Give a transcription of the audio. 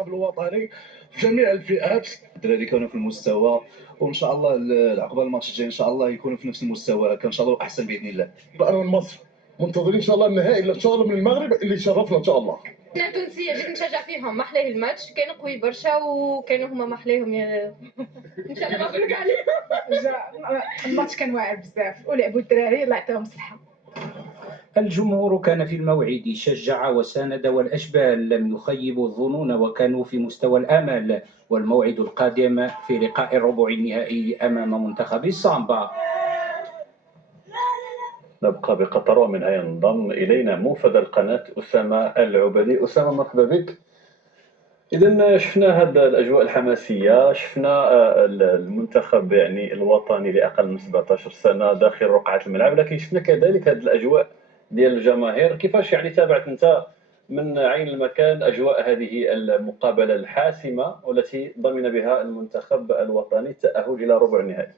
المنتخب الوطني في جميع الفئات. الدراري كانوا في المستوى، وان شاء الله عقبال الماتش الجاي ان شاء الله يكونوا في نفس المستوى هكا ان شاء الله واحسن باذن الله. انا من مصر منتظرين ان شاء الله النهائي اللي ان شاء الله من المغرب اللي يشرفنا ان شاء الله. احنا تونسيه جيت نشجع فيهم، ما حلاه الماتش، كانوا قوي برشا وكانوا هما ما حلاهم ان شاء الله مبروك عليهم. الماتش كان واعر بزاف ولعبوا الدراري الله يعطيهم الصحه. الجمهور كان في الموعد، شجع وساند، والأشبال لم يخيبوا الظنون وكانوا في مستوى الآمال، والموعد القادم في لقاء الربع النهائي أمام منتخب السامبا. نبقى بقطر ومنها ينضم إلينا موفد القناة أسامة العبدي. أسامة مرحبا بك. إذا شفنا هذه الأجواء الحماسية، شفنا المنتخب يعني الوطني لأقل من 17 سنة داخل رقعة الملعب، لكن شفنا كذلك هذه الأجواء ديال الجماهير. كيفاش يعني تابعت أنت من عين المكان أجواء هذه المقابلة الحاسمة والتي ضمن بها المنتخب الوطني التأهل إلى ربع النهائي؟